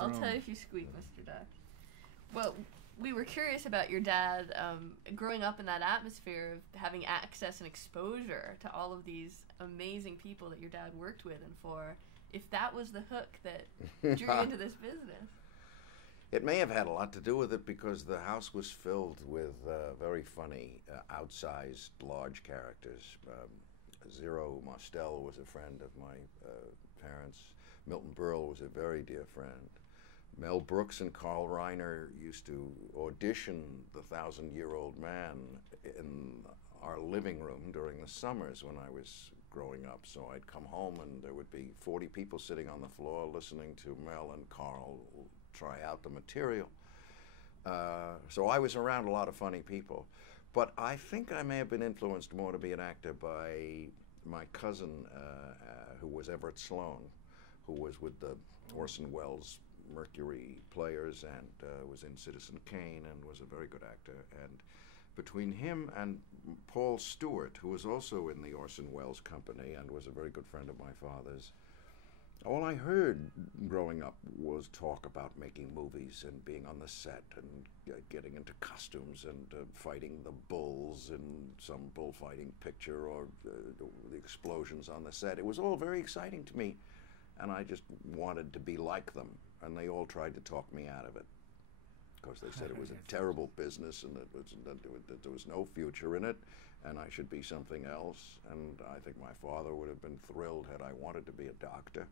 I'll tell you if you squeak, Mr. Duck. Well, we were curious about your dad growing up in that atmosphere of having access and exposure to all of these amazing people that your dad worked with and for. If that was the hook that drew you into this business. It may have had a lot to do with it because the house was filled with very funny, outsized, large characters. Zero Mostel was a friend of my parents. Milton Berle was a very dear friend. Mel Brooks and Carl Reiner used to audition The Thousand-Year-Old Man in our living room during the summers when I was growing up. So I'd come home and there would be 40 people sitting on the floor listening to Mel and Carl try out the material. So I was around a lot of funny people. But I think I may have been influenced more to be an actor by my cousin, who was Everett Sloane, who was with the Orson Welles Mercury Players and was in Citizen Kane and was a very good actor. And between him and Paul Stewart, who was also in the Orson Welles Company and was a very good friend of my father's, all I heard growing up was talk about making movies and being on the set and getting into costumes and fighting the bulls in some bullfighting picture or the explosions on the set. It was all very exciting to me, and I just wanted to be like them, and they all tried to talk me out of it because they said it was a terrible business and that there was no future in it and I should be something else. And I think my father would have been thrilled had I wanted to be a doctor.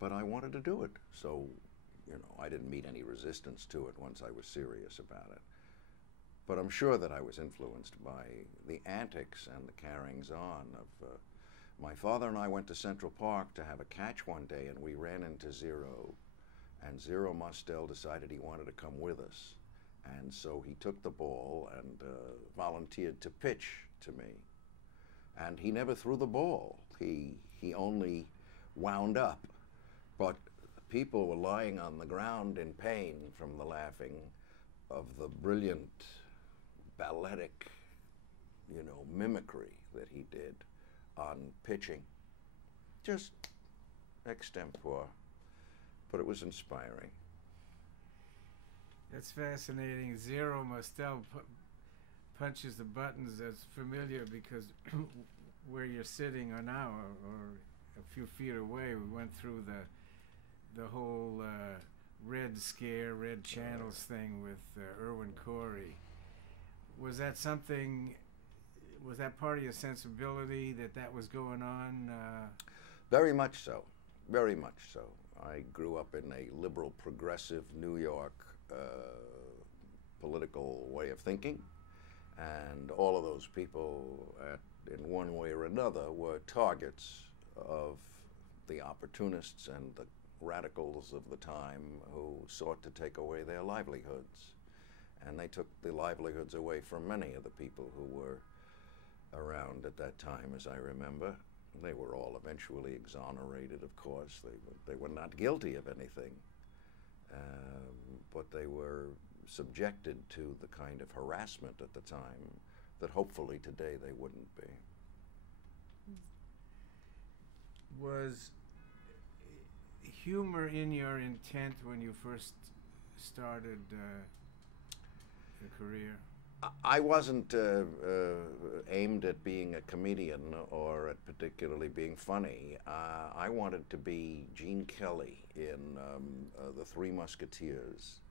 But I wanted to do it, so I didn't meet any resistance to it once I was serious about it. But I'm sure that I was influenced by the antics and the carryings on of my father and I went to Central Park to have a catch one day, and we ran into Zero, and Zero Mostel decided he wanted to come with us, and so he took the ball and volunteered to pitch to me, and he never threw the ball. He only wound up. But people were lying on the ground in pain from the laughing of the brilliant balletic, mimicry that he did on pitching. Just extempore, but it was inspiring. That's fascinating. Zero Mostel punches the buttons. That's familiar because where you're sitting or now, or a few feet away, we went through the whole Red Scare, Red Channels thing with Irwin Corey. Was that something, was that part of your sensibility that was going on? Very much so, very much so. I grew up in a liberal, progressive New York political way of thinking, and all of those people, in one way or another, were targets of the opportunists and the radicals of the time who sought to take away their livelihoods. And they took the livelihoods away from many of the people who were around at that time, as I remember. They were all eventually exonerated, of course. They were not guilty of anything, but they were subjected to the kind of harassment at the time that hopefully today they wouldn't be. Was humor in your intent when you first started your career? I wasn't aimed at being a comedian or at particularly being funny. I wanted to be Gene Kelly in The Three Musketeers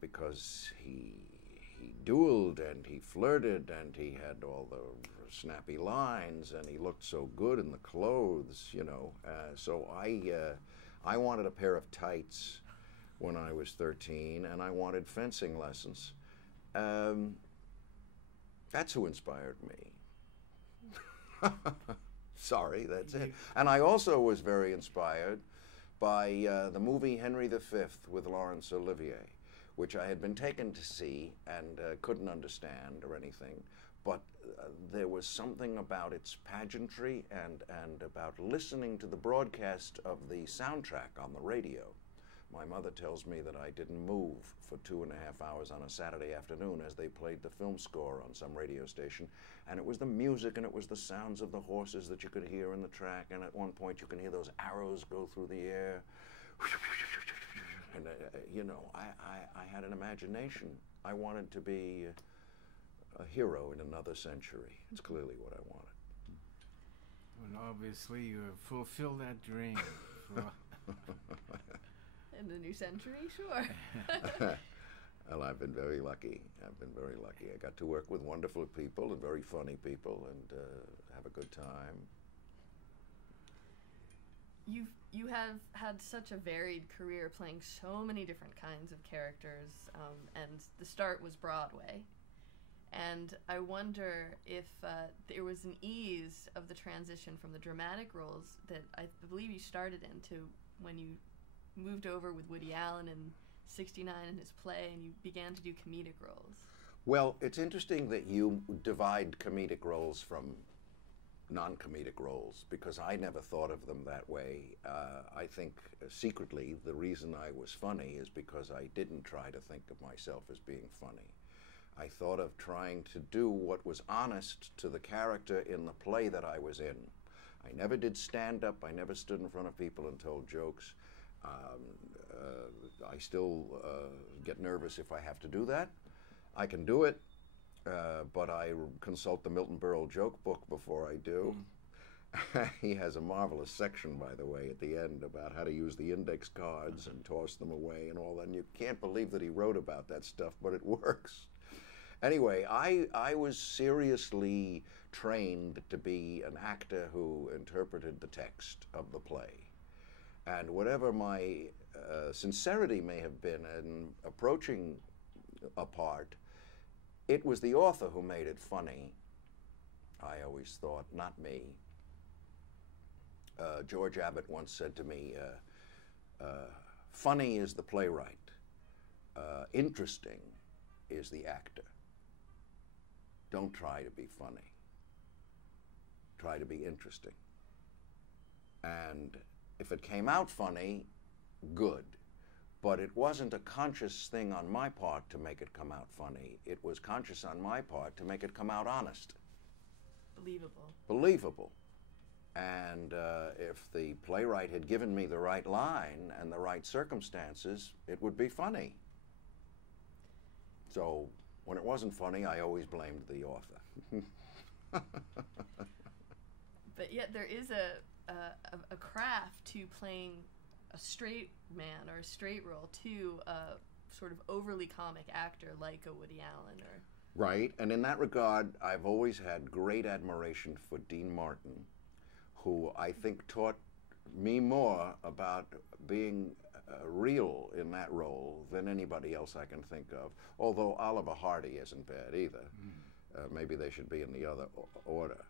because he dueled and he flirted and he had all the snappy lines and he looked so good in the clothes, so I wanted a pair of tights when I was 13, and I wanted fencing lessons. That's who inspired me. Sorry, that's it. And I also was very inspired by the movie Henry V with Laurence Olivier, which I had been taken to see and couldn't understand or anything, but there was something about its pageantry and about listening to the broadcast of the soundtrack on the radio. My mother tells me that I didn't move for 2.5 hours on a Saturday afternoon as they played the film score on some radio station, and it was the music and it was the sounds of the horses that you could hear in the track, and at one point you can hear those arrows go through the air. Whew, you know, I had an imagination. I wanted to be a hero in another century. It's clearly what I wanted. And obviously you have fulfilled that dream. In the new century, sure. Well, I've been very lucky. I've been very lucky. I got to work with wonderful people and very funny people and have a good time. You have had such a varied career, playing so many different kinds of characters, and the start was Broadway. And I wonder if there was an ease of the transition from the dramatic roles that I believe you started into when you moved over with Woody Allen in '69 in his play, and you began to do comedic roles. Well, it's interesting that you divide comedic roles from non-comedic roles, because I never thought of them that way. I think secretly the reason I was funny is because I didn't try to think of myself as being funny. I thought of trying to do what was honest to the character in the play that I was in. I never did stand-up. I never stood in front of people and told jokes. I still get nervous if I have to do that. I can do it, but I consult the Milton Berle joke book before I do. He has a marvelous section, by the way, at the end about how to use the index cards and toss them away and all that. And you can't believe that he wrote about that stuff, but it works. Anyway, I was seriously trained to be an actor who interpreted the text of the play. And whatever my sincerity may have been in approaching a part, it was the author who made it funny, I always thought, not me. George Abbott once said to me, funny is the playwright, interesting is the actor. Don't try to be funny. Try to be interesting. And if it came out funny, good. But it wasn't a conscious thing on my part to make it come out funny. It was conscious on my part to make it come out honest. Believable. Believable. And if the playwright had given me the right line and the right circumstances, it would be funny. So when it wasn't funny, I always blamed the author. But yet there is a craft to playing a straight man or a straight role to a sort of overly comic actor like a Woody Allen or... Right, and in that regard, I've always had great admiration for Dean Martin, who I think taught me more about being real in that role than anybody else I can think of, although Oliver Hardy isn't bad either. Maybe they should be in the other order.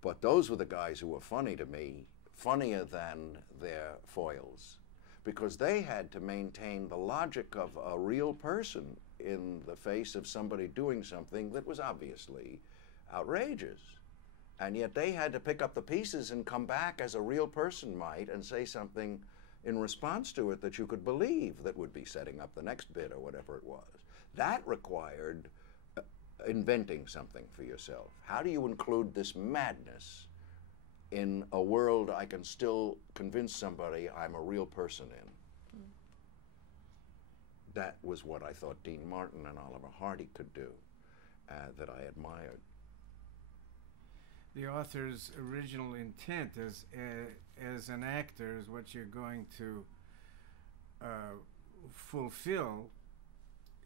But those were the guys who were funny to me, funnier than their foils, because they had to maintain the logic of a real person in the face of somebody doing something that was obviously outrageous. And yet they had to pick up the pieces and come back as a real person might and say something in response to it that you could believe that would be setting up the next bit or whatever it was. That required inventing something for yourself. How do you include this madness in a world I can still convince somebody I'm a real person in? That was what I thought Dean Martin and Oliver Hardy could do, that I admired. The author's original intent as an actor is what you're going to fulfill.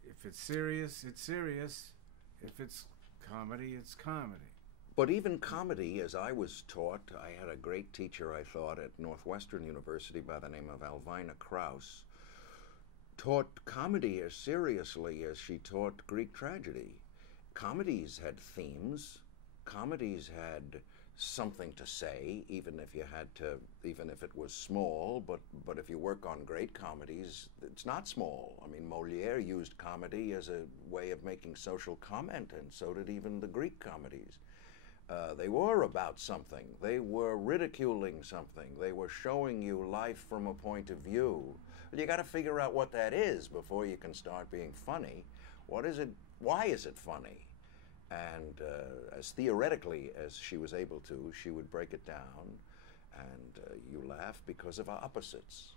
If it's serious, it's serious. If it's comedy, it's comedy. But even comedy, as I was taught, I had a great teacher, I thought, at Northwestern University by the name of Alvina Krauss, taught comedy as seriously as she taught Greek tragedy. Comedies had themes. Comedies had something to say, even if it was small, but if you work on great comedies, it's not small. I mean, Molière used comedy as a way of making social comment, and so did even the Greek comedies. They were about something. They were ridiculing something. They were showing you life from a point of view. But you got to figure out what that is before you can start being funny. What is it? Why is it funny? And as theoretically as she was able to, she would break it down, and you laugh because of opposites,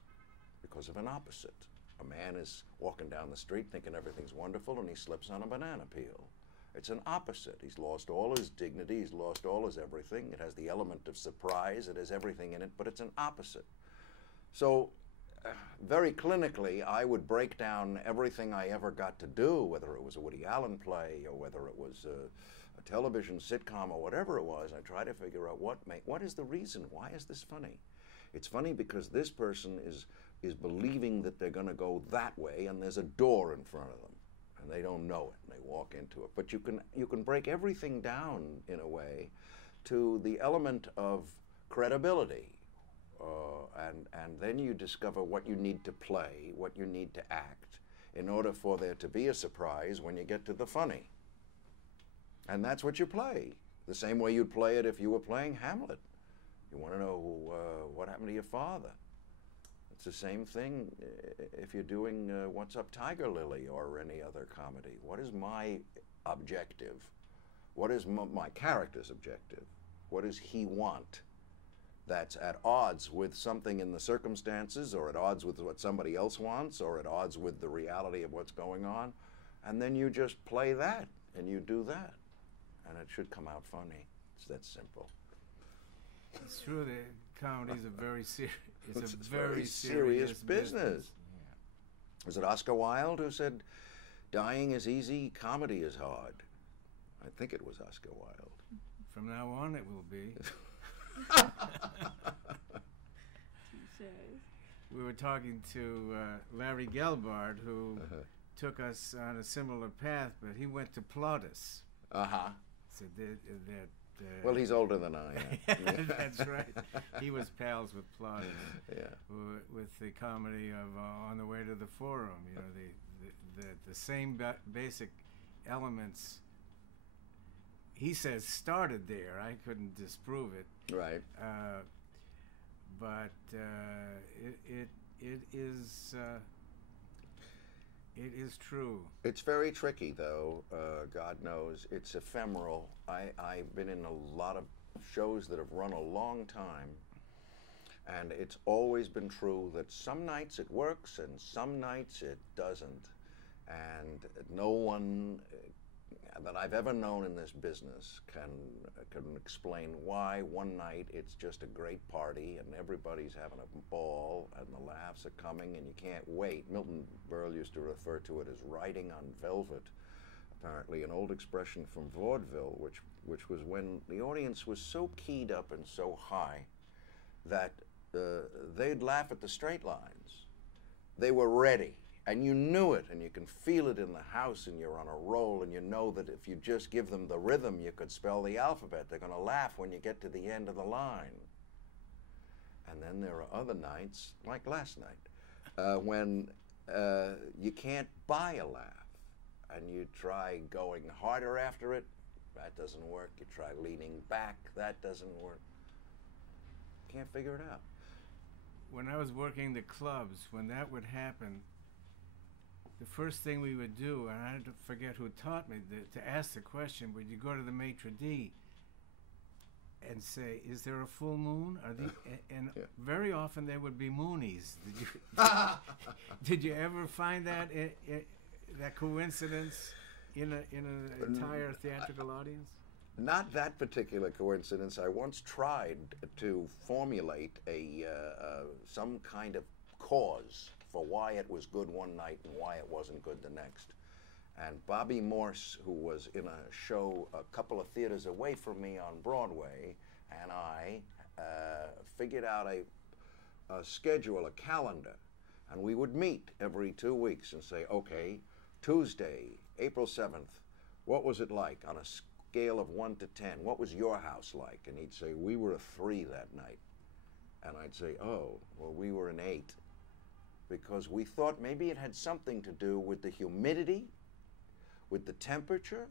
because of an opposite. A man is walking down the street thinking everything's wonderful, and he slips on a banana peel. It's an opposite. He's lost all his dignity, he's lost all his everything. It has the element of surprise, it has everything in it, but it's an opposite. So, very clinically, I would break down everything I ever got to do, whether it was a Woody Allen play or whether it was a television sitcom or whatever it was. I try to figure out what is the reason. Why is this funny? It's funny because this person is believing that they're going to go that way, and there's a door in front of them, and they don't know it, and they walk into it. But you can break everything down in a way to the element of credibility. And then you discover what you need to play, what you need to act, in order for there to be a surprise when you get to the funny. And that's what you play, the same way you'd play it if you were playing Hamlet. You want to know what happened to your father. It's the same thing if you're doing What's Up, Tiger Lily, or any other comedy. What is my objective? What is my character's objective? What does he want? That's at odds with something in the circumstances, or at odds with what somebody else wants, or at odds with the reality of what's going on. And then you just play that, and you do that. And it should come out funny. It's that simple. It's true that comedy is a very it's a very serious business. Yeah. Was it Oscar Wilde who said, "Dying is easy, comedy is hard"? I think it was Oscar Wilde. From now on, it will be. We were talking to Larry Gelbart, who took us on a similar path, but he went to Plautus. So well, he's older than I am. That's right. He was pals with Plautus. Yeah. With the comedy of On the Way to the Forum. You know, the same basic elements. He says started there. I couldn't disprove it. Right. But it is true. It's very tricky, though. God knows it's ephemeral. I've been in a lot of shows that have run a long time, and it's always been true that some nights it works and some nights it doesn't. And no one that I've ever known in this business can explain why one night it's just a great party and everybody's having a ball and the laughs are coming and you can't wait. Milton Berle used to refer to it as riding on velvet, apparently an old expression from vaudeville, which was when the audience was so keyed up and so high that they'd laugh at the straight lines. They were ready. And you knew it, and you can feel it in the house, and you're on a roll, and you know that if you just give them the rhythm, you could spell the alphabet. They're going to laugh when you get to the end of the line. And then there are other nights, like last night, when you can't buy a laugh, and you try going harder after it. That doesn't work. You try leaning back. That doesn't work. Can't figure it out. When I was working the clubs, when that would happen, the first thing we would do, and I forget who taught me to ask the question, would you go to the maitre d' and say, "Is there a full moon?" And yeah. Very often there would be moonies. Did you ever find that that coincidence in an entire theatrical audience? Not that particular coincidence. I once tried to formulate some kind of cause for why it was good one night and why it wasn't good the next. And Bobby Morse, who was in a show a couple of theaters away from me on Broadway, and I figured out a schedule, a calendar, and we would meet every 2 weeks and say, okay, Tuesday, April 7th, what was it like on a scale of 1 to 10? What was your house like? And he'd say, we were a 3 that night. And I'd say, oh, well, we were an 8. Because we thought maybe it had something to do with the humidity, with the temperature,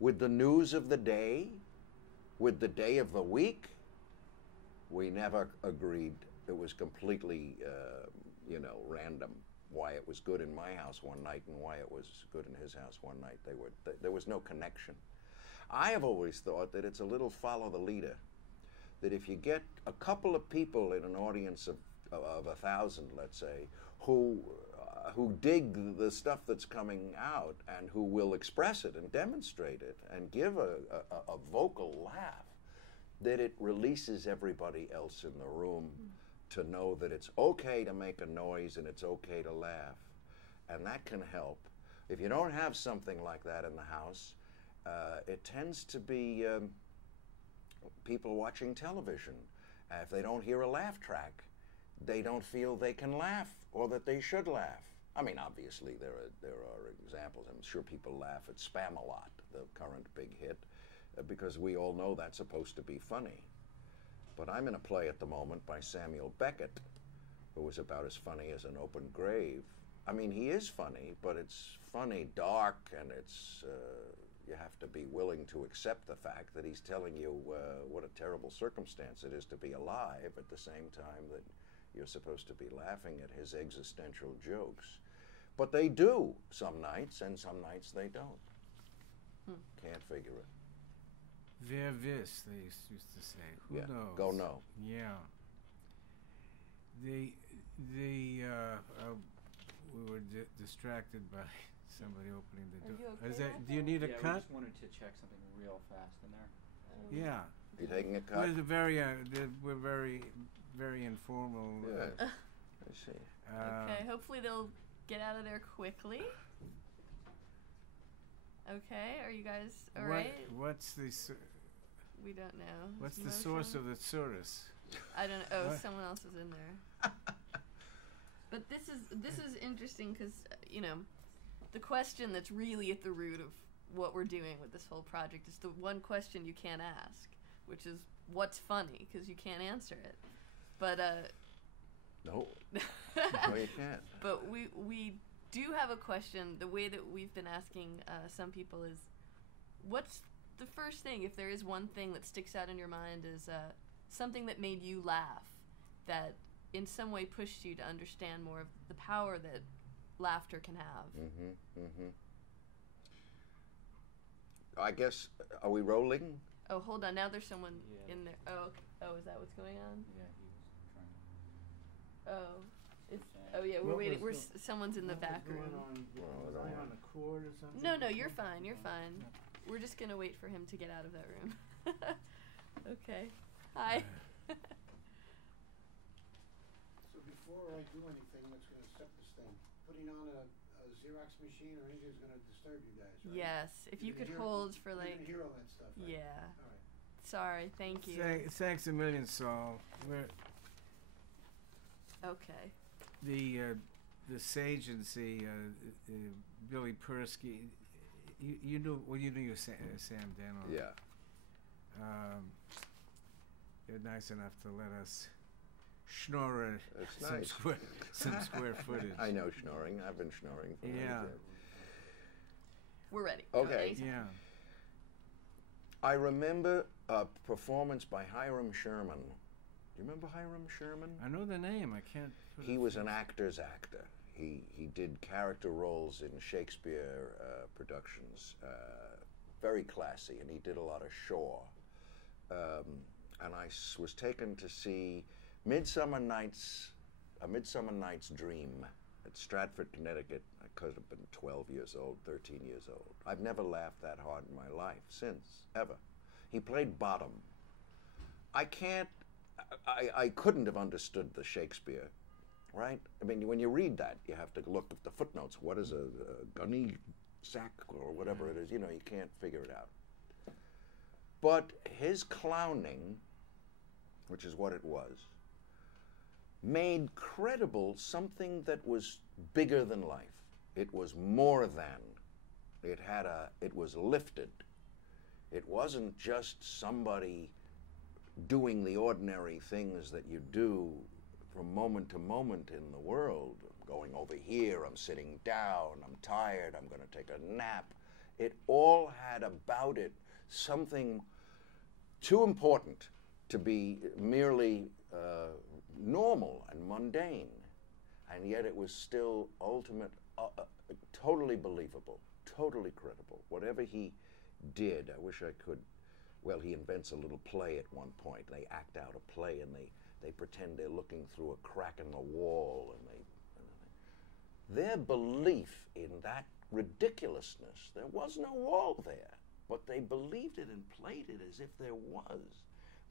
with the news of the day, with the day of the week. We never agreed. It was completely, random why it was good in my house one night and why it was good in his house one night. There was no connection. I have always thought that it's a little follow the leader, that if you get a couple of people in an audience of 1,000, let's say, who who dig the stuff that's coming out and who will express it and demonstrate it and give a vocal laugh, that it releases everybody else in the room to know that it's okay to make a noise and it's okay to laugh. And that can help. If you don't have something like that in the house, it tends to be people watching television. If they don't hear a laugh track, they don't feel they can laugh or that they should laugh. I mean, obviously, there are examples. I'm sure people laugh at Spam-A-Lot, the current big hit, because we all know that's supposed to be funny. But I'm in a play at the moment by Samuel Beckett, who was about as funny as an open grave. I mean, he is funny, but it's funny, dark, and it's you have to be willing to accept the fact that he's telling you what a terrible circumstance it is to be alive at the same time that you're supposed to be laughing at his existential jokes. But they do some nights, and some nights they don't. Can't figure it. Wer vis, they used to say. Who knows? Go know. Yeah. We were distracted by somebody opening the door. Are you okay, Do you need a We cut? just wanted to check something real fast in there. Yeah. You taking a cut? Well, we're very, very informal. Yes. I see. Okay, hopefully they'll get out of there quickly. Okay, are you guys all right? What's the We don't know. what's the Motion? source of the tsurus? I don't know. Oh, What? someone else is in there. But this is interesting because the question that's really at the root of what we're doing with this whole project is the one question you can't ask, which is what's funny, because you can't answer it. But No. No, you can't. But we do have a question. The way that we've been asking some people is, what's the first thing, if there is one thing that sticks out in your mind, is something that made you laugh, that in some way pushed you to understand more of the power that laughter can have. I guess, are we rolling? Oh, hold on. Now there's someone Yeah. in there. Oh, okay. Oh, is that what's going on? Yeah, he was trying to. Oh, it's. Oh yeah, we're waiting. Someone's in the back room. Was I on a cord or something? No, you're fine. You're fine. We're just gonna wait for him to get out of that room. Okay. Hi. So before I do anything that's going to set this thing, putting on a Xerox machine or anything is going to disturb you guys, right? Yes, if you could hold for You're like. going to hear all that stuff, right? Yeah. All right. Sorry. Thank you. Thanks a million, Saul. Okay. The Sagency, Billy Persky. You knew Sam Daniel. Yeah. They're nice enough to let us schnorr That's some nice. square footage. I know schnorring. I've been schnorring for many Yeah. years. We're ready. Okay. Yeah. I remember a performance by Hiram Sherman. Do you remember Hiram Sherman? I know the name. I can't. He was an actor's actor. He did character roles in Shakespeare productions, very classy, and he did a lot of Shaw. And I was taken to see A Midsummer Night's Dream at Stratford, Connecticut. I could have been 12 years old, 13 years old. I've never laughed that hard in my life since, ever. He played Bottom. I couldn't have understood the Shakespeare, right? I mean, when you read that, you have to look at the footnotes. What is a gunny sack or whatever it is? You can't figure it out. But his clowning, which is what it was, made credible something that was bigger than life. It was more than. It was lifted. It wasn't just somebody doing the ordinary things that you do from moment to moment in the world. I'm going over here, I'm sitting down, I'm tired, I'm going to take a nap. It all had about it something too important to be merely normal and mundane, and yet it was still totally believable, totally credible. Whatever he did, I wish I could. Well, he invents a little play at one point. They act out a play, and they pretend they're looking through a crack in the wall, and their belief in that ridiculousness, there was no wall there, but they believed it and played it as if there was.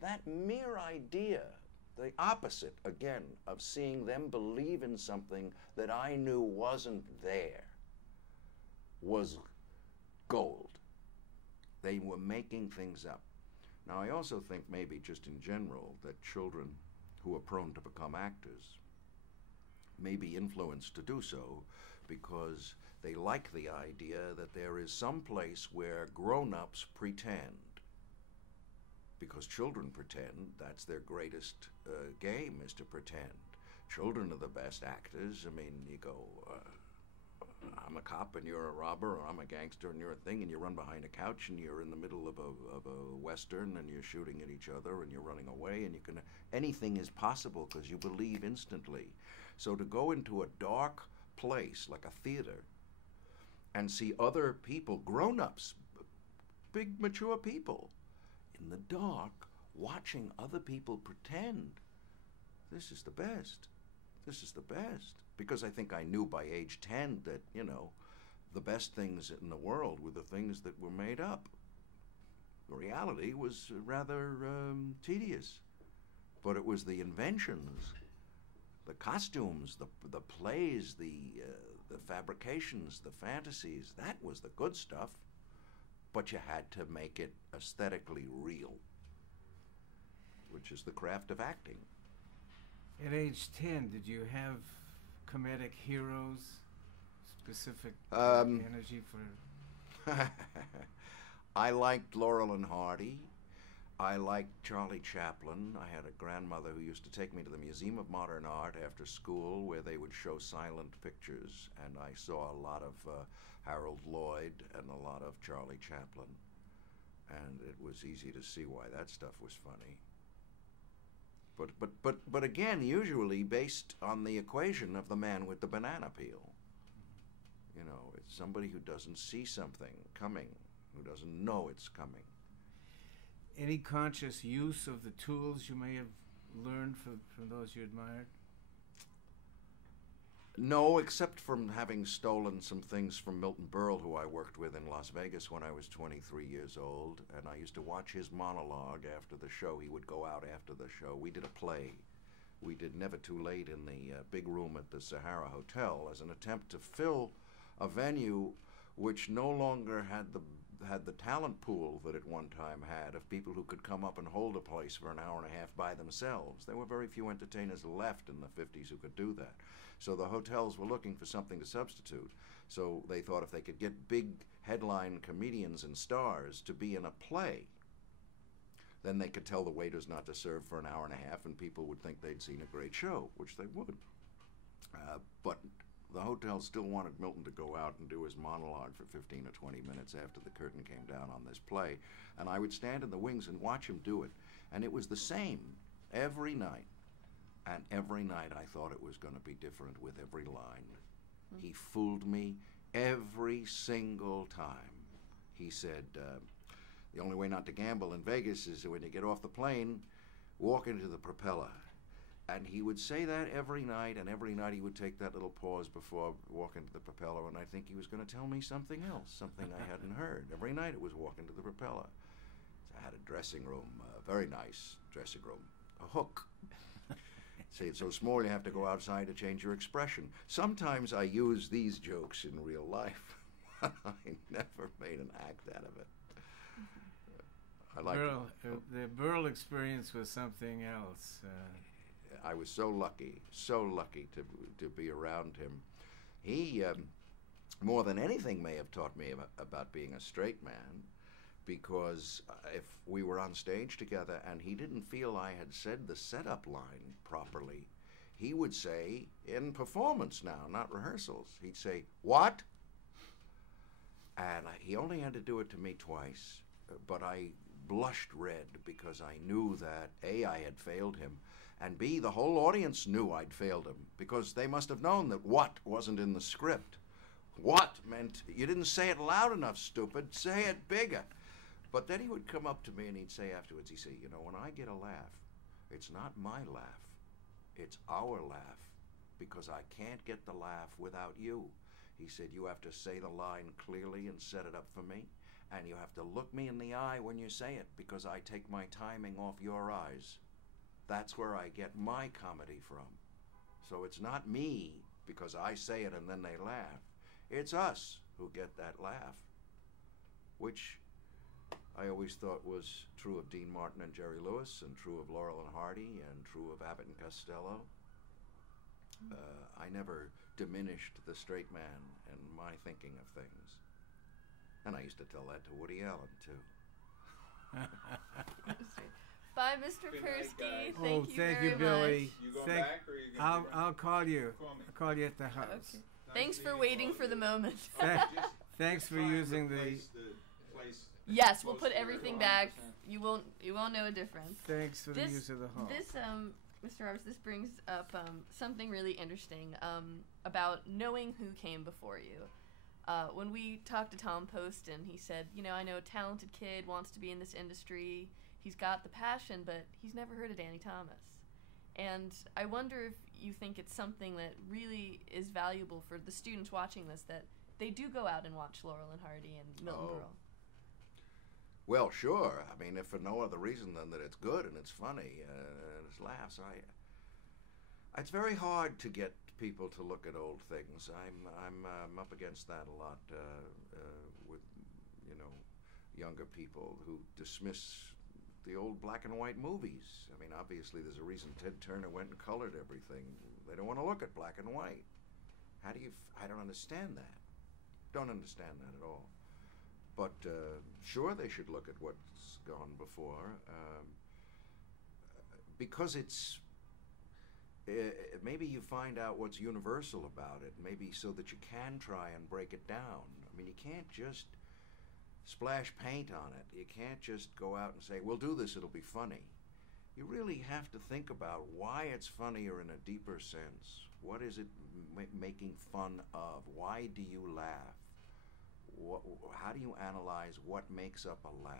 That mere idea, the opposite, again, of seeing them believe in something that I knew wasn't there, was gold. They were making things up. Now, I also think maybe just in general that children who are prone to become actors may be influenced to do so because they like the idea that there is some place where grown-ups pretend. Because children pretend, that's their greatest game, is to pretend. Children are the best actors. I mean, you go, I'm a cop and you're a robber, or I'm a gangster and you're a thing, and you run behind a couch and you're in the middle of a Western and you're shooting at each other and you're running away, and you can, anything is possible because you believe instantly. So to go into a dark place like a theater and see other people, grown-ups, big mature people, in the dark, watching other people pretend, this is the best. This is the best. Because I think I knew by age 10 that, you know, the best things in the world were the things that were made up. The reality was rather tedious. But it was the inventions, the costumes, the plays, the fabrications, the fantasies, that was the good stuff. But you had to make it aesthetically real, which is the craft of acting. At age 10, did you have comedic heroes, specific energy for? I liked Laurel and Hardy. I liked Charlie Chaplin. I had a grandmother who used to take me to the Museum of Modern Art after school where they would show silent pictures, and I saw a lot of Harold Lloyd and a lot of Charlie Chaplin, and it was easy to see why that stuff was funny. But again, usually based on the equation of the man with the banana peel. You know, it's somebody who doesn't see something coming, who doesn't know it's coming. Any conscious use of the tools you may have learned from those you admired? No, except from having stolen some things from Milton Berle, who I worked with in Las Vegas when I was 23 years old, and I used to watch his monologue after the show. He would go out after the show. We did a play. We did Never Too Late in the big room at the Sahara Hotel as an attempt to fill a venue which no longer had the talent pool that it one time had of people who could come up and hold a place for an hour and a half by themselves. There were very few entertainers left in the 50s who could do that. So the hotels were looking for something to substitute. So they thought if they could get big headline comedians and stars to be in a play, then they could tell the waiters not to serve for an hour and a half and people would think they'd seen a great show, which they would. But the hotel still wanted Milton to go out and do his monologue for 15 or 20 minutes after the curtain came down on this play. And I would stand in the wings and watch him do it. And it was the same every night. And every night I thought it was going to be different with every line. He fooled me every single time. He said, the only way not to gamble in Vegas is when you get off the plane, walk into the propeller. And he would say that every night, and every night he would take that little pause before walking to the propeller, and I think he was going to tell me something else, something I hadn't heard. Every night it was walking to the propeller. So I had a dressing room, a very nice dressing room, a hook. See, it's so small you have to go outside to change your expression. Sometimes I use these jokes in real life, but I never made an act out of it. I like the Berle experience was something else. I was so lucky to be around him. He, more than anything, may have taught me about being a straight man, because if we were on stage together and he didn't feel I had said the setup line properly, he would say, in performance now, not rehearsals, he'd say, "What?" And he only had to do it to me twice, but I blushed red because I knew that A, I had failed him, and B, the whole audience knew I'd failed him, because they must have known that "what" wasn't in the script. What meant, you didn't say it loud enough, stupid, say it bigger. But then he would come up to me and he'd say afterwards, he'd say, you know, when I get a laugh, it's not my laugh, it's our laugh. because I can't get the laugh without you. He said, you have to say the line clearly and set it up for me, and you have to look me in the eye when you say it, because I take my timing off your eyes. That's where I get my comedy from. So it's not me because I say it and then they laugh. It's us who get that laugh, which I always thought was true of Dean Martin and Jerry Lewis, and true of Laurel and Hardy, and true of Abbott and Costello. I never diminished the straight man in my thinking of things. And I used to tell that to Woody Allen, too. Bye, Mr. Good night, Persky. guys. Thank you thank very you, Billy. much. You going back or are you going to I'll call you. Call me. I'll call you at the house. Okay. Nice Thanks for meeting waiting all for of the you. moment. Thanks for Try and using the. replace place Yes, we'll close put to everything your back. 100%. You won't know a difference. Thanks for the This- use of the hall. This Mr. Roberts, this brings up something really interesting about knowing who came before you. When we talked to Tom Poston, he said, I know a talented kid wants to be in this industry. He's got the passion, but he's never heard of Danny Thomas. And I wonder if you think it's something that really is valuable for the students watching this, that they do go out and watch Laurel and Hardy and Milton Oh. Berle. Well, sure. I mean, if for no other reason than that it's good and it's funny and it's laughs. It's very hard to get people to look at old things. I'm up against that a lot with younger people who dismiss the old black and white movies. I mean, obviously there's a reason Ted Turner went and colored everything. They don't want to look at black and white. I don't understand that. Don't understand that at all. But sure, they should look at what's gone before, because it's maybe you find out what's universal about it, maybe so that you can try and break it down. I mean, you can't just splash paint on it. You can't just go out and say, we'll do this, it'll be funny. You really have to think about why it's funnier in a deeper sense. What is it making fun of? Why do you laugh? How do you analyze what makes up a laugh?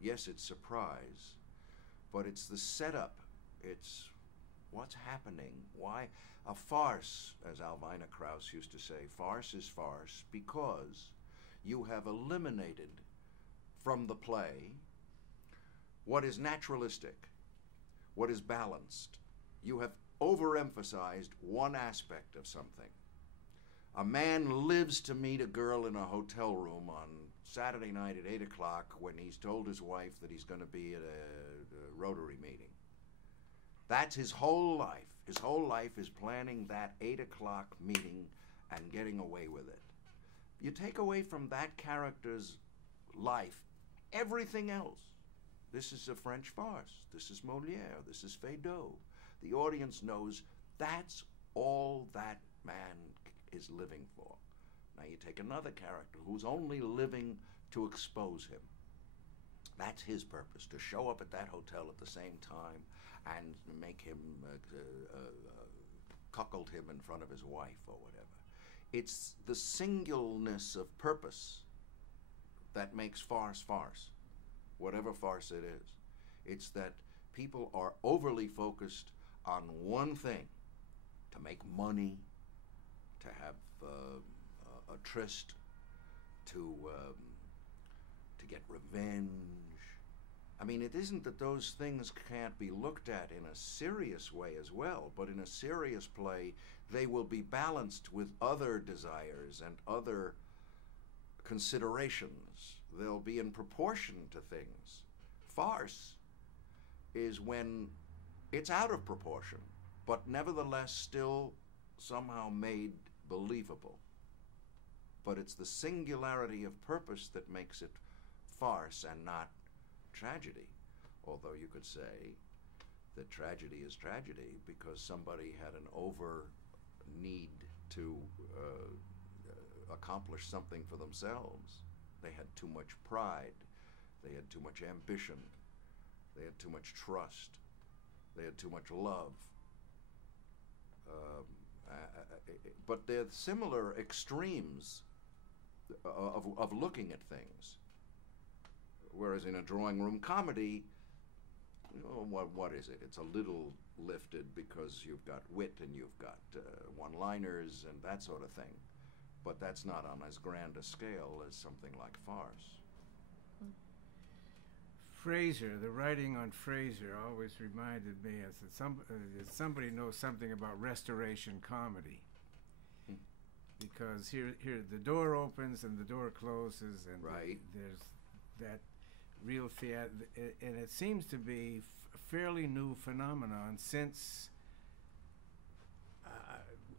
Yes, it's surprise, but it's the setup. It's what's happening. Why? A farce, as Alvina Krauss used to say, farce is farce because you have eliminated from the play what is naturalistic, what is balanced. You have overemphasized one aspect of something. A man lives to meet a girl in a hotel room on Saturday night at 8 o'clock when he's told his wife that he's going to be at a Rotary meeting. That's his whole life. His whole life is planning that 8 o'clock meeting and getting away with it. You take away from that character's life everything else. This is a French farce. This is Molière. This is Feydeau. The audience knows that's all that man is living for. Now you take another character who's only living to expose him. That's his purpose, to show up at that hotel at the same time and make him, cuckold him in front of his wife or whatever. It's the singleness of purpose that makes farce farce, whatever farce it is. It's that people are overly focused on one thing, to make money, to have a tryst, to get revenge. I mean, it isn't that those things can't be looked at in a serious way as well, but in a serious play, they will be balanced with other desires and other considerations. They'll be in proportion to things. Farce is when it's out of proportion, but nevertheless still somehow made believable. But it's the singularity of purpose that makes it farce and not tragedy. Although you could say that tragedy is tragedy because somebody had an over need to accomplish something for themselves. They had too much pride. They had too much ambition. They had too much trust. They had too much love. But they're similar extremes of looking at things. Whereas in a drawing room comedy, what is it? It's a little lifted because you've got wit and you've got one-liners and that sort of thing. But that's not on as grand a scale as something like farce. Fraser, the writing on Fraser always reminded me as somebody knows something about restoration comedy. Because here the door opens and the door closes, and right. There's that real theater, and it seems to be a fairly new phenomenon since,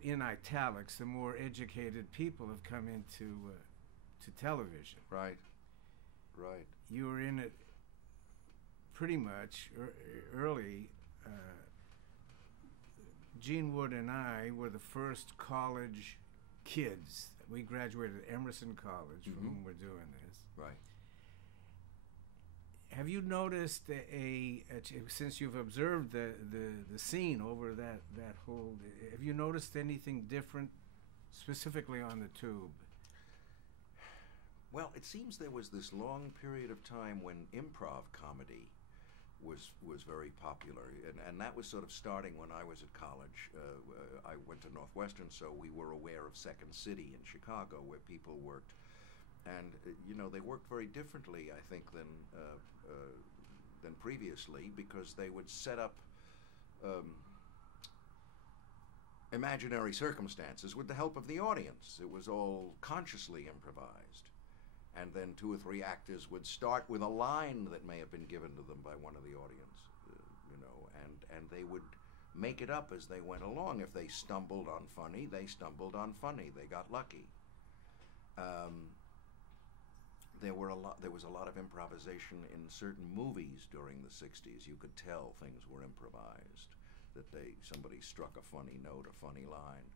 in italics, the more educated people have come into to television. Right, right. You were in it pretty much early. Gene Wood and I were the first college kids. We graduated at Emerson College, from whom we're doing this. Right. Have you noticed since you've observed the scene over that whole, have you noticed anything different specifically on the tube? Well, it seems there was this long period of time when improv comedy was very popular, and that was sort of starting when I was at college. I went to Northwestern, so we were aware of Second City in Chicago, where people worked, and they worked very differently, I think, than previously, because they would set up imaginary circumstances with the help of the audience. It was all consciously improvised. And then 2 or 3 actors would start with a line that may have been given to them by one of the audience, and they would make it up as they went along. If they stumbled on funny, they stumbled on funny. They got lucky. There was a lot of improvisation in certain movies during the 60s. You could tell things were improvised, that somebody struck a funny note, a funny line,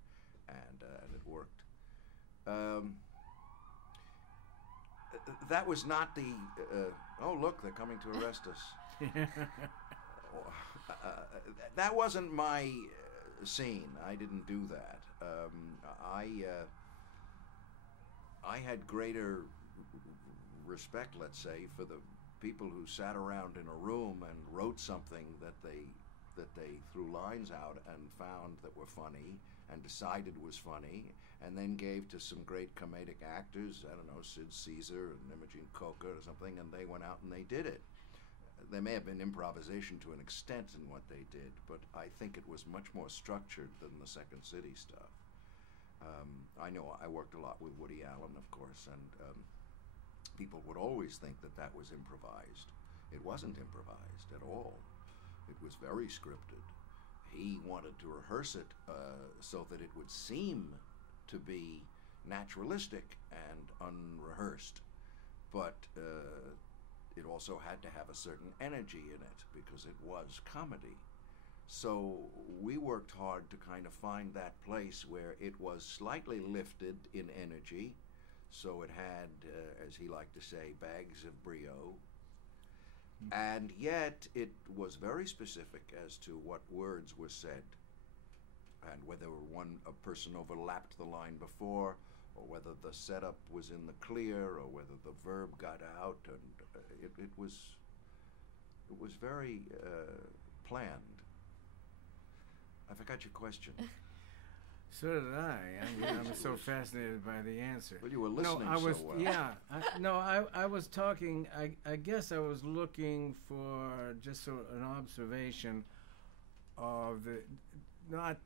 and it worked. That was not the, oh look, they're coming to arrest us. That wasn't my scene. I didn't do that. I had greater respect, let's say, for the people who sat around in a room and wrote something that they threw lines out and found that were funny and decided was funny, and then gave to some great comedic actors, I don't know, Sid Caesar and Imogen Coca or something, and they went out and they did it. There may have been improvisation to an extent in what they did, but I think it was much more structured than the Second City stuff. I know I worked a lot with Woody Allen, of course, and people would always think that that was improvised. It wasn't improvised at all. It was very scripted. He wanted to rehearse it so that it would seem to be naturalistic and unrehearsed, but it also had to have a certain energy in it because it was comedy. So we worked hard to kind of find that place where it was slightly lifted in energy, so it had, as he liked to say, bags of brio, and yet it was very specific as to what words were said and whether a person overlapped the line before, or whether the setup was in the clear, or whether the verb got out, and it was very planned. I forgot your question. So did I. I'm so fascinated by the answer. Well, you were listening so well. Yeah. I was talking, I guess I was looking for just an observation of not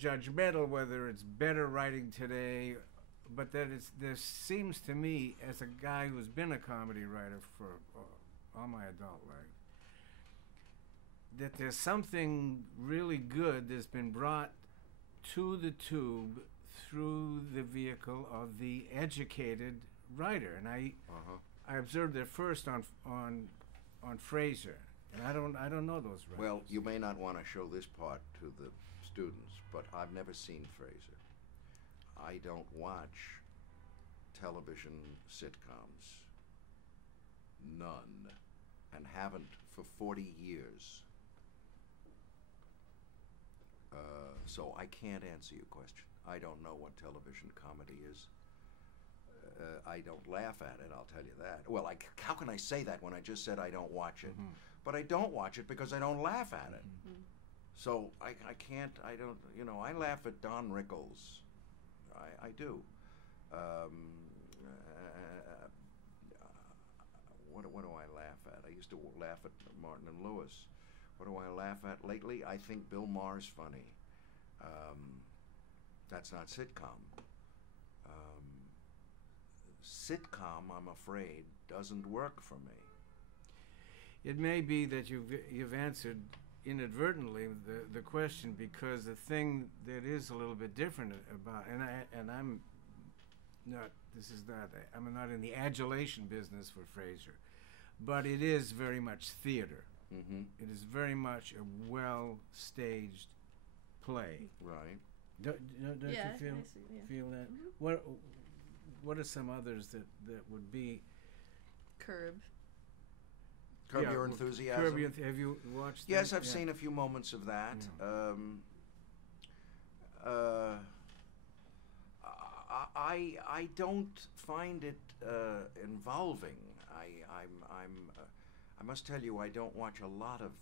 judgmental whether it's better writing today, but that there seems to me, as a guy who's been a comedy writer for all my adult life, that there's something really good that's been brought to the tube through the vehicle of the educated writer, and I observed it first on Fraser, and I don't know those writers. Well, you may not want to show this part to the students, but I've never seen Fraser. I don't watch television sitcoms, none, and haven't for 40 years. So I can't answer your question. I don't know what television comedy is. I don't laugh at it, I'll tell you that. Well, how can I say that when I just said I don't watch it? but I don't watch it because I don't laugh at it. Mm. So I can't, I don't, I laugh at Don Rickles. I do. What do I laugh at? I used to laugh at Martin and Lewis. What do I laugh at lately? I think Bill Maher's funny. That's not sitcom. Sitcom, I'm afraid, doesn't work for me. It may be that you've answered inadvertently the question, because the thing that is a little bit different about, and I'm not, this is not, I'm not in the adulation business for Fraser, but it is very much theater. Mm-hmm. It is very much a well-staged play. Right. Don't Yeah, you I see, yeah. feel that? Mhm. What are some others that would be? Curb. Curb Yeah, Your well, Enthusiasm. Have you watched that? Yes, I've Yeah. seen a few moments of that. Yeah. I don't find it involving. I must tell you, I don't watch a lot of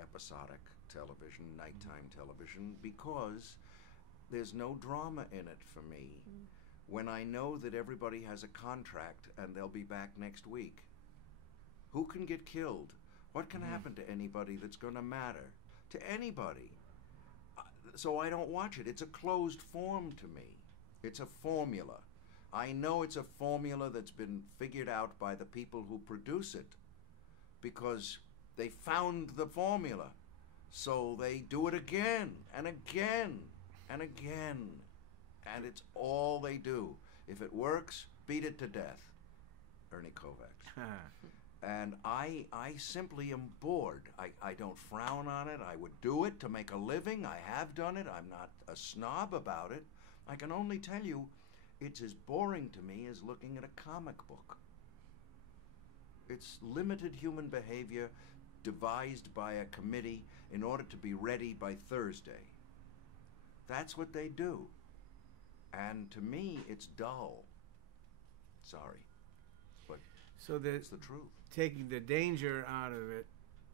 episodic television, nighttime television, because there's no drama in it for me. Mm. When I know that everybody has a contract and they'll be back next week. Who can get killed? What can happen to anybody that's going to matter? To anybody. So I don't watch it. It's a closed form to me. It's a formula. I know it's a formula that's been figured out by the people who produce it because they found the formula. So they do it again and again and again. And it's all they do. If it works, beat it to death. Ernie Kovacs. And I simply am bored. I don't frown on it. I would do it to make a living. I have done it. I'm not a snob about it. I can only tell you it's as boring to me as looking at a comic book. It's limited human behavior devised by a committee in order to be ready by Thursday. That's what they do. And to me, it's dull. Sorry. But So it's the truth. taking the danger out of it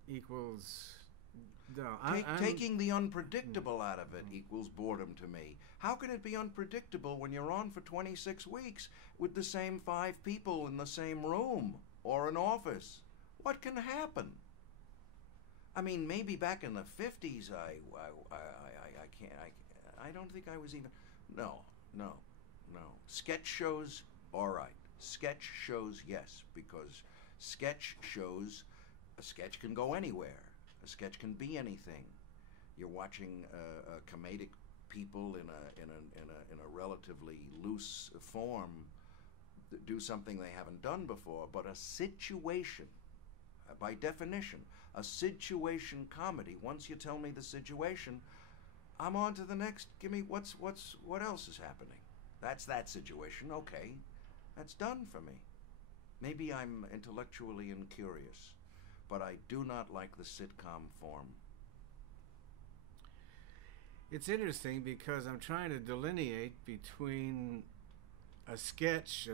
equals dull. Taking the unpredictable out of it equals boredom to me. How can it be unpredictable when you're on for 26 weeks with the same 5 people in the same room or an office? What can happen? I mean, maybe back in the 50s, I don't think I was even. No. Sketch shows, all right. Sketch shows, yes, because sketch shows, a sketch can go anywhere. A sketch can be anything. You're watching comedic people in a relatively loose form do something they haven't done before. But a situation, by definition, a situation comedy. Once you tell me the situation, I'm on to the next. Give me what else is happening? That's that situation. Okay. That's done for me. Maybe I'm intellectually incurious, but I do not like the sitcom form. It's interesting because I'm trying to delineate between a sketch,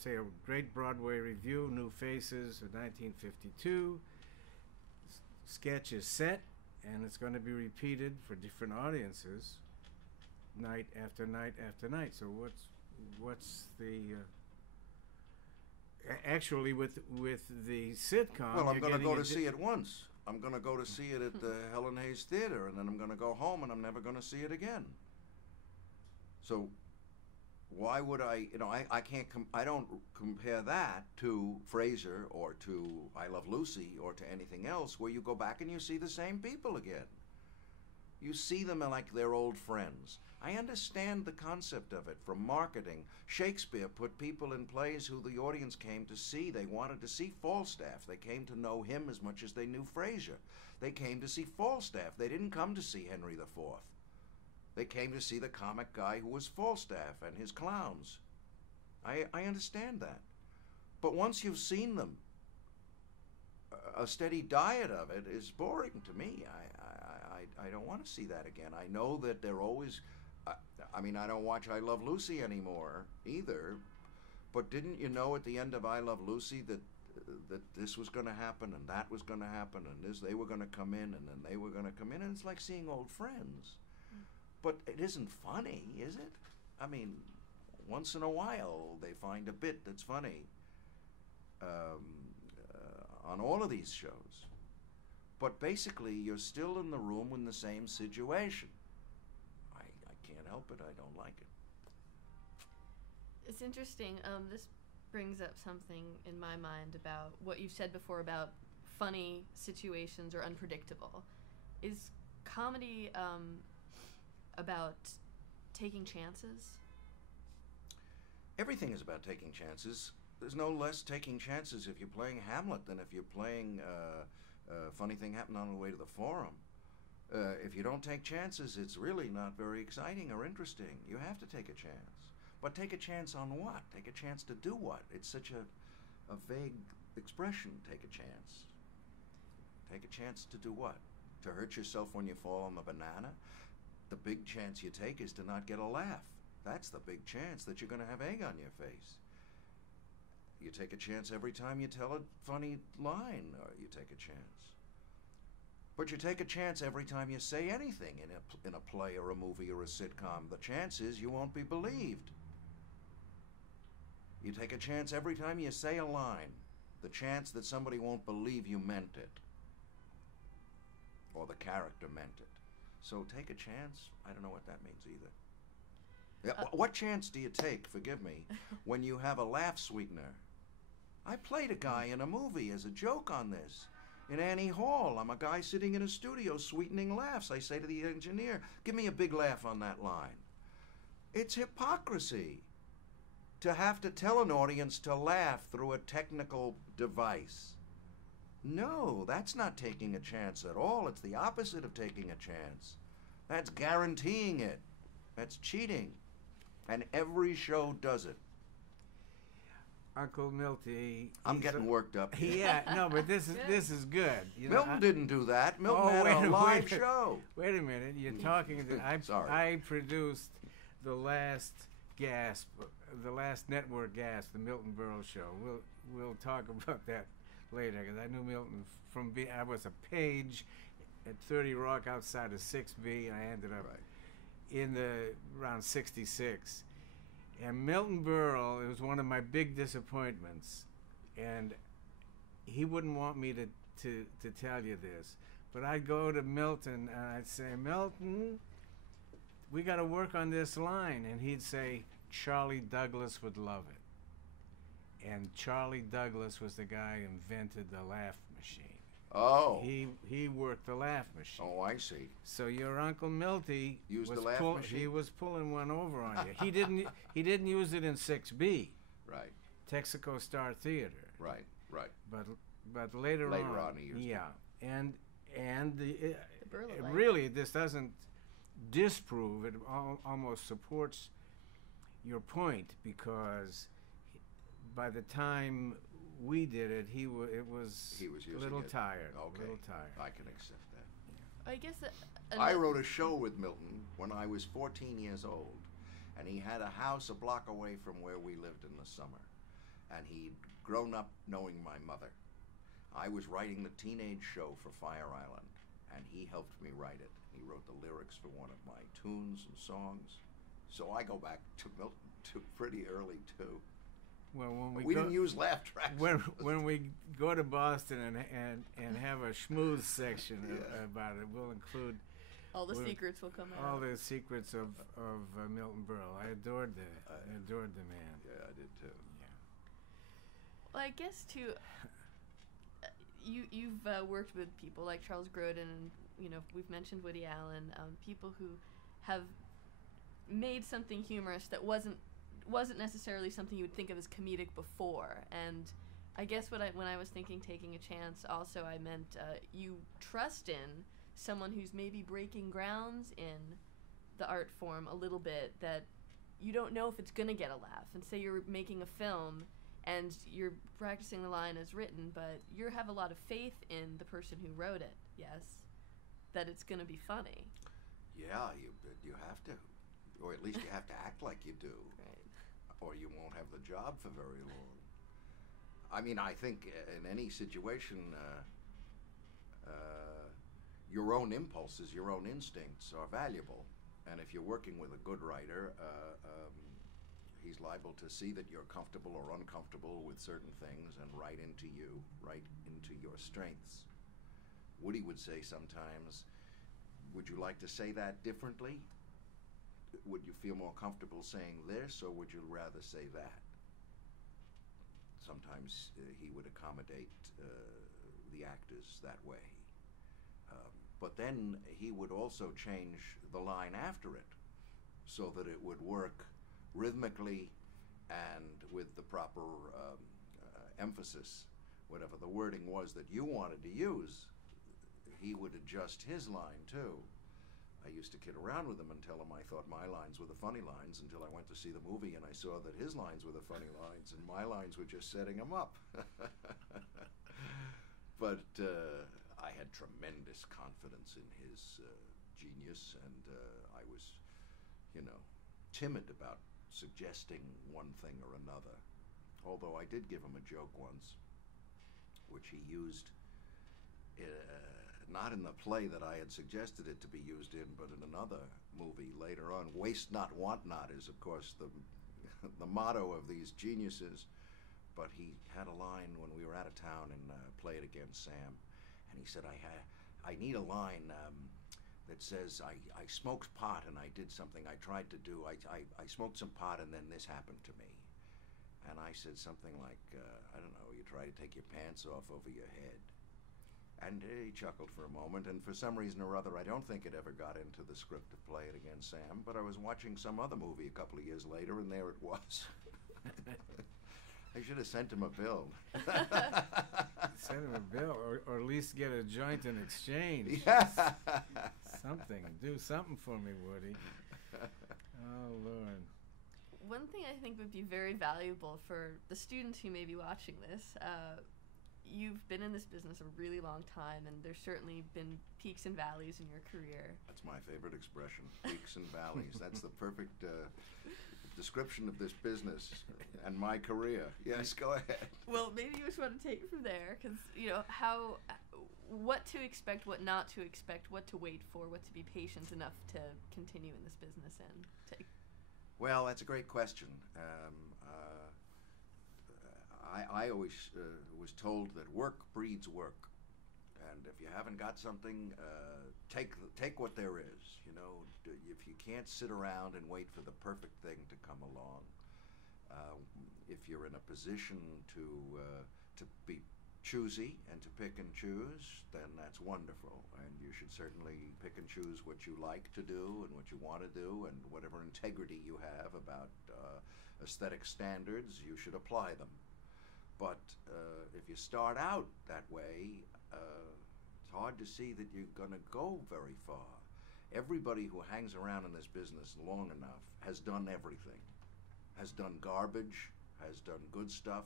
say a great Broadway review, New Faces of 1952. Sketch is set, and it's going to be repeated for different audiences, night after night after night. So what's the actually with the sitcom? Well, I'm going to go to see it once. I'm going to go to see it at the Helen Hayes Theater, and then I'm going to go home, and I'm never going to see it again. So why would I? I can't. I don't compare that to Frasier or to I Love Lucy or to anything else where you go back and you see the same people again. You see them like they're old friends. I understand the concept of it from marketing. Shakespeare put people in plays who the audience came to see. They wanted to see Falstaff. They came to know him as much as they knew Frasier. They came to see Falstaff. They didn't come to see Henry IV. They came to see the comic guy who was Falstaff and his clowns. I understand that. But once you've seen them, a steady diet of it is boring to me. I don't want to see that again. I know that they're always. I mean, I don't watch I Love Lucy anymore either. But didn't you know at the end of I Love Lucy that that this was going to happen and that was going to happen and they were going to come in and then they were going to come in, and it's like seeing old friends. But it isn't funny, is it? I mean, once in a while they find a bit that's funny on all of these shows. But basically, you're still in the room in the same situation. I can't help it. I don't like it. It's interesting. This brings up something in my mind about what you've said before about funny situations or unpredictable. Is comedy about taking chances? Everything is about taking chances. There's no less taking chances if you're playing Hamlet than if you're playing Funny Thing Happened on the Way to the Forum. If you don't take chances, it's really not very exciting or interesting. You have to take a chance. But take a chance on what? Take a chance to do what? It's such a vague expression, take a chance. Take a chance to do what? To hurt yourself when you fall on the banana? The big chance you take is to not get a laugh. That's the big chance, that you're going to have egg on your face. You take a chance every time you tell a funny line, or you take a chance. But you take a chance every time you say anything in a play or a movie or a sitcom. The chance is you won't be believed. You take a chance every time you say a line. The chance that somebody won't believe you meant it. Or the character meant it. So take a chance. I don't know what that means either. Yeah, what chance do you take, forgive me, when you have a laugh sweetener? I played a guy in a movie as a joke on this. In Annie Hall, I'm a guy sitting in a studio sweetening laughs. I say to the engineer, give me a big laugh on that line. It's hypocrisy to have to tell an audience to laugh through a technical device. No, that's not taking a chance at all. It's the opposite of taking a chance. That's guaranteeing it. That's cheating. And every show does it. Uncle Milty. I'm getting worked up here. Yeah, no, but this is good. You know, Milton didn't do that. Milton had a live show. Wait a minute. You're talking. Sorry. I produced the last gasp, the last network gasp, the Milton Berle show. We'll talk about that later, because I knew Milton from I was a page at 30 Rock outside of 6B, and I ended up in around 66. And Milton Berle, it was one of my big disappointments, and he wouldn't want me to tell you this, but I'd go to Milton and I'd say, Milton, we got to work on this line, and he'd say, Charlie Douglas would love it. And Charlie Douglas was the guy who invented the laugh machine. Oh. He worked the laugh machine. Oh, I see. So your Uncle Milty used the laugh machine? He was pulling one over on you. He didn't use it in 6B. Right. Texaco Star Theater. Right. But later on he used it. Yeah. And Berle line. really, this doesn't disprove it. Almost supports your point, because by the time we did it, he was using a little it. tired. Okay. A little tired. I can accept that. I guess I wrote a show with Milton when I was 14 years old, and he had a house a block away from where we lived in the summer, and he'd grown up knowing my mother. I was writing the teenage show for Fire Island, and he helped me write it. He wrote the lyrics for one of my tunes and songs. So I go back to Milton pretty early too. Well, when we didn't use laugh tracks. When we go to Boston and have a schmooze section about it, we'll include all the secrets will come out. All the secrets of Milton Berle. I adored the man. Yeah, I did too. Yeah. Well, I guess too. You've worked with people like Charles Grodin, and we've mentioned Woody Allen, people who have made something humorous that wasn't necessarily something you would think of as comedic before. And I guess when I was thinking taking a chance, also I meant you trust in someone who's maybe breaking grounds in the art form a little bit, that you don't know if it's gonna get a laugh. And say you're making a film and you're practicing the line as written, but you have a lot of faith in the person who wrote it, yes, that it's gonna be funny. Yeah, you have to, or at least you have to act like you do. Right. Or you won't have the job for very long. I mean, I think in any situation, your own impulses, your own instincts are valuable. And if you're working with a good writer, he's liable to see that you're comfortable or uncomfortable with certain things and write into you, write into your strengths. Woody would say sometimes, would you like to say that differently? Would you feel more comfortable saying this, or would you rather say that? Sometimes he would accommodate the actors that way. But then he would also change the line after it so that it would work rhythmically and with the proper emphasis. Whatever the wording was that you wanted to use, he would adjust his line too. I used to kid around with him and tell him I thought my lines were the funny lines until I went to see the movie and I saw that his lines were the funny lines and my lines were just setting him up. But I had tremendous confidence in his genius, and I was, timid about suggesting one thing or another. Although I did give him a joke once, which he used not in the play that I had suggested it to be used in, but in another movie later on. Waste not, want not is, of course, the motto of these geniuses. But he had a line when we were out of town and played against Sam, and he said, I need a line that says, I smoked pot and I did something I tried to do. I smoked some pot and then this happened to me. And I said something like, I don't know, you try to take your pants off over your head. And he chuckled for a moment, and for some reason or other, I don't think it ever got into the script to play it against Sam, but I was watching some other movie a couple of years later, and there it was. I should have sent him a bill. Send him a bill, or at least get a joint in exchange. Yeah. Something. Do something for me, Woody. Oh, Lord. One thing I think would be very valuable for the students who may be watching this, you've been in this business a really long time, and there's certainly been peaks and valleys in your career. That's my favorite expression, peaks and valleys. That's the perfect description of this business and my career. Yes, go ahead. Well, maybe you just want to take it from there, because, what to expect, what not to expect, what to wait for, what to be patient enough to continue in this business and take. Well, that's a great question. I always was told that work breeds work, and if you haven't got something, take what there is. If you can't sit around and wait for the perfect thing to come along, if you're in a position to be choosy and to pick and choose, then that's wonderful, and you should certainly pick and choose what you like to do and what you want to do, and whatever integrity you have about aesthetic standards, you should apply them. But if you start out that way, it's hard to see that you're going to go very far. Everybody who hangs around in this business long enough has done everything. Has done garbage, has done good stuff,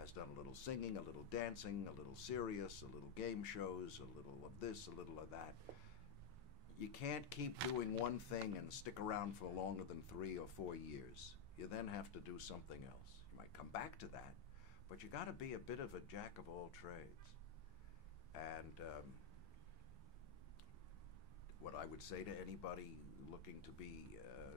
has done a little singing, a little dancing, a little serious, a little game shows, a little of this, a little of that. You can't keep doing one thing and stick around for longer than 3 or 4 years. You then have to do something else. You might come back to that, but you got to be a bit of a jack of all trades. And what I would say to anybody looking to be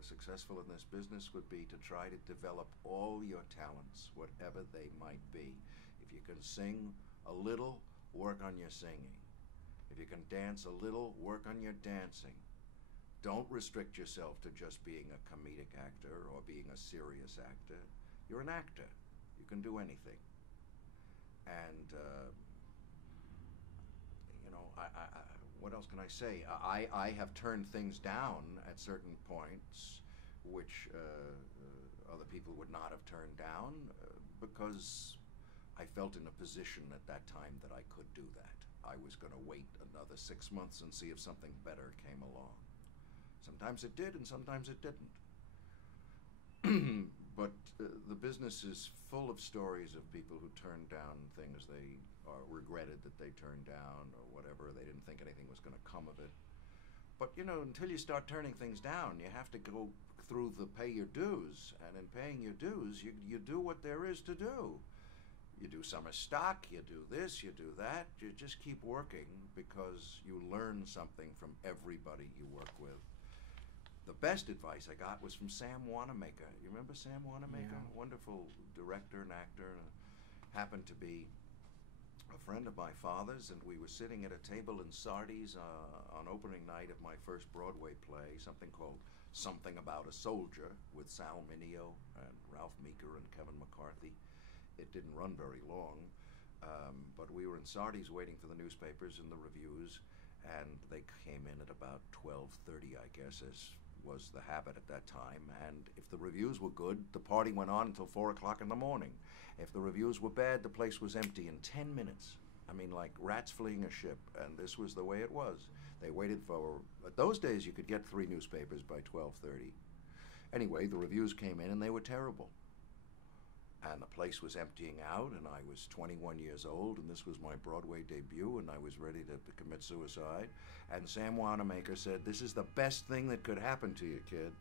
successful in this business would be to try to develop all your talents, whatever they might be. If you can sing a little, work on your singing. If you can dance a little, work on your dancing. Don't restrict yourself to just being a comedic actor or being a serious actor. You're an actor. You can do anything. And, what else can I say? I have turned things down at certain points which other people would not have turned down because I felt in a position at that time that I could do that. I was going to wait another 6 months and see if something better came along. Sometimes it did and sometimes it didn't. But the business is full of stories of people who turned down things they regretted that they turned down or whatever. They didn't think anything was going to come of it. But, until you start turning things down, you have to go through the pay your dues. And in paying your dues, you do what there is to do. You do summer stock, you do this, you do that. You just keep working because you learn something from everybody you work with. The best advice I got was from Sam Wanamaker. You remember Sam Wanamaker? Yeah. Wonderful director and actor. Happened to be a friend of my father's, and we were sitting at a table in Sardi's on opening night of my first Broadway play, something called Something About a Soldier, with Sal Mineo and Ralph Meeker and Kevin McCarthy. It didn't run very long, but we were in Sardi's waiting for the newspapers and the reviews, and they came in at about 12:30, I guess, as was the habit at that time. And if the reviews were good, the party went on until 4 o'clock in the morning. If the reviews were bad, the place was empty in 10 minutes. I mean, like rats fleeing a ship, and this was the way it was. They waited for, at those days you could get 3 newspapers by 12:30. Anyway, the reviews came in and they were terrible. And the place was emptying out, and I was 21 years old, and this was my Broadway debut, and I was ready to commit suicide. And Sam Wanamaker said, "This is the best thing that could happen to you, kid."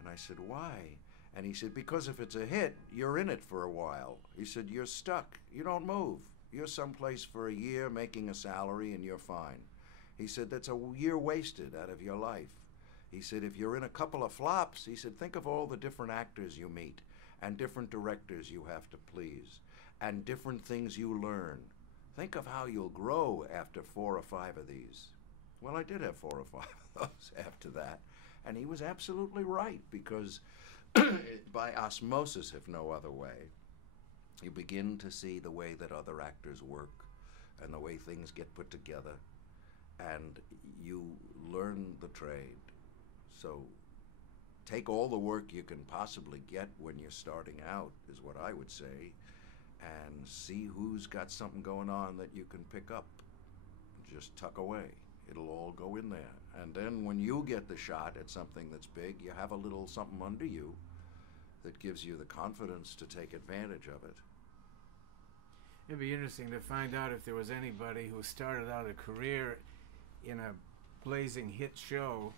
And I said, "Why?" And he said, "Because if it's a hit, you're in it for a while." He said, "You're stuck. You don't move. You're someplace for a year making a salary, and you're fine." He said, "That's a year wasted out of your life." He said, "If you're in a couple of flops," he said, "think of all the different actors you meet, and different directors you have to please, and different things you learn. Think of how you'll grow after 4 or 5 of these." Well, I did have 4 or 5 of those after that, and he was absolutely right, because by osmosis, if no other way, you begin to see the way that other actors work and the way things get put together, and you learn the trade. So take all the work you can possibly get when you're starting out, is what I would say, and see who's got something going on that you can pick up. Just tuck away. It'll all go in there. And then when you get the shot at something that's big, you have a little something under you that gives you the confidence to take advantage of it. It'd be interesting to find out if there was anybody who started out a career in a blazing hit show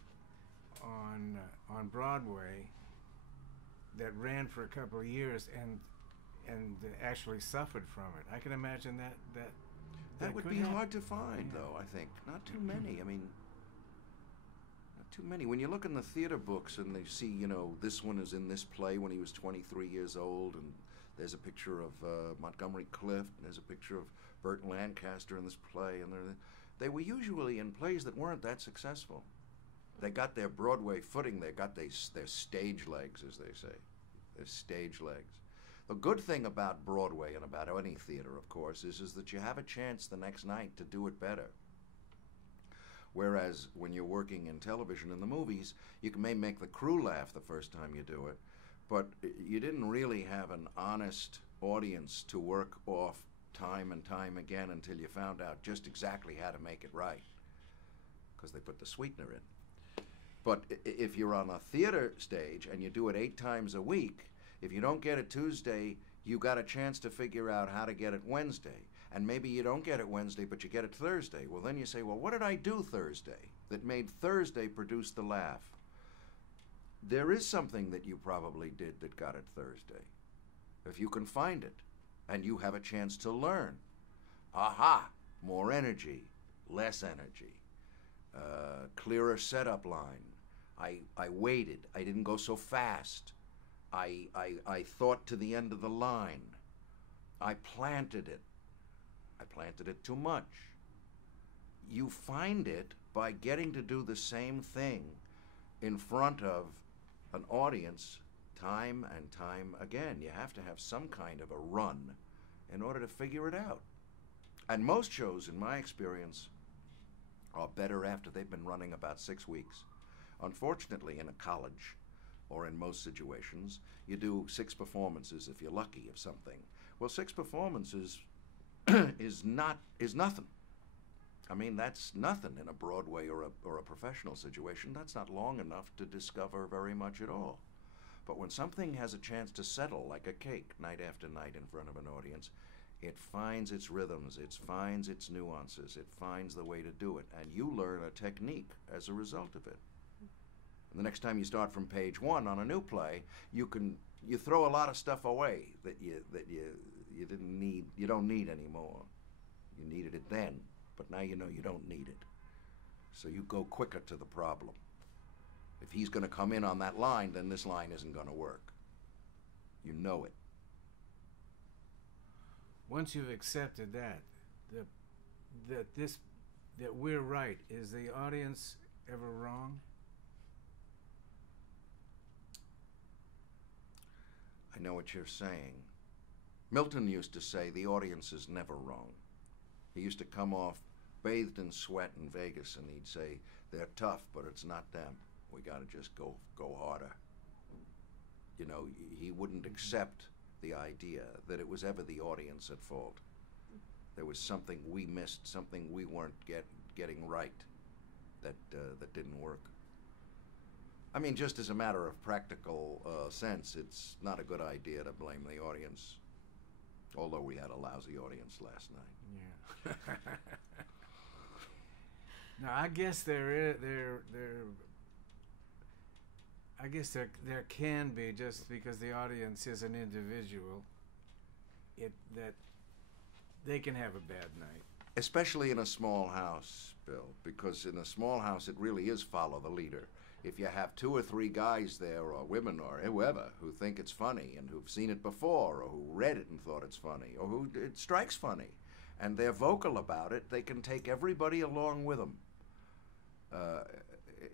on Broadway that ran for a couple of years and actually suffered from it. I can imagine that would could be happen. hard to find, Yeah. though, I think. Not too many. I mean, not too many. When you look in the theater books and they see, you know, this one is in this play when he was 23 years old, and there's a picture of Montgomery Clift, and there's a picture of Burt Lancaster in this play, and they were usually in plays that weren't that successful. They got their Broadway footing. They got their stage legs, as they say. Their stage legs. The good thing about Broadway and about any theater, of course, is that you have a chance the next night to do it better. Whereas when you're working in television and the movies, you may make the crew laugh the first time you do it, but you didn't really have an honest audience to work off time and time again until you found out just exactly how to make it right, because they put the sweetener in. But if you're on a theater stage and you do it 8 times a week, if you don't get it Tuesday, you got a chance to figure out how to get it Wednesday. And maybe you don't get it Wednesday, but you get it Thursday. Well, then you say, well, what did I do Thursday that made Thursday produce the laugh? There is something that you probably did that got it Thursday. If you can find it, and you have a chance to learn. Aha! More energy, less energy, clearer setup line. I waited. I didn't go so fast. I thought to the end of the line. I planted it. I planted it too much. You find it by getting to do the same thing in front of an audience time and time again. You have to have some kind of a run in order to figure it out. And most shows, in my experience, are better after they've been running about 6 weeks. Unfortunately, in a college, or in most situations, you do 6 performances if you're lucky of something. Well, 6 performances is nothing. I mean, that's nothing in a Broadway or a professional situation. That's not long enough to discover very much at all. But when something has a chance to settle like a cake night after night in front of an audience, it finds its rhythms, it finds its nuances, it finds the way to do it, and you learn a technique as a result of it. And the next time you start from page 1 on a new play, you throw a lot of stuff away that you you don't need any more. You needed it then, but now you know you don't need it. So you go quicker to the problem. If he's going to come in on that line, then this line isn't going to work. You know it. Once you've accepted that we're right, is the audience ever wrong? I know what you're saying. Milton used to say the audience is never wrong. He used to come off bathed in sweat in Vegas, and he'd say, they're tough, but it's not them. We got to just go harder. You know, he wouldn't accept the idea that it was ever the audience at fault. There was something we missed, something we weren't getting right that didn't work. I mean, just as a matter of practical sense, it's not a good idea to blame the audience. Although we had a lousy audience last night. Yeah. Now, I guess there can be, just because the audience is an individual, that they can have a bad night. Especially in a small house, Bill, because in a small house it really is follow the leader. If you have 2 or 3 guys there, or women, or whoever, who think it's funny and who've seen it before, or who read it and thought it's funny, or who it strikes funny, and they're vocal about it, they can take everybody along with them.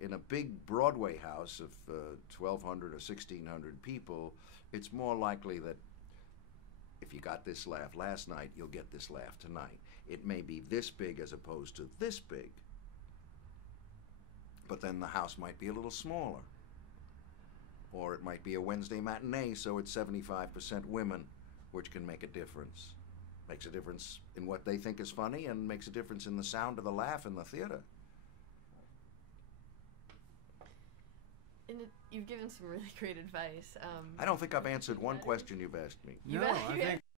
In a big Broadway house of 1,200 or 1,600 people, it's more likely that if you got this laugh last night, you'll get this laugh tonight. It may be this big as opposed to this big. But then the house might be a little smaller. Or it might be a Wednesday matinee, so it's 75% women, which can make a difference. Makes a difference in what they think is funny, and makes a difference in the sound of the laugh in the theater. And you've given some really great advice. I don't think I've answered one question you've asked me. No, I think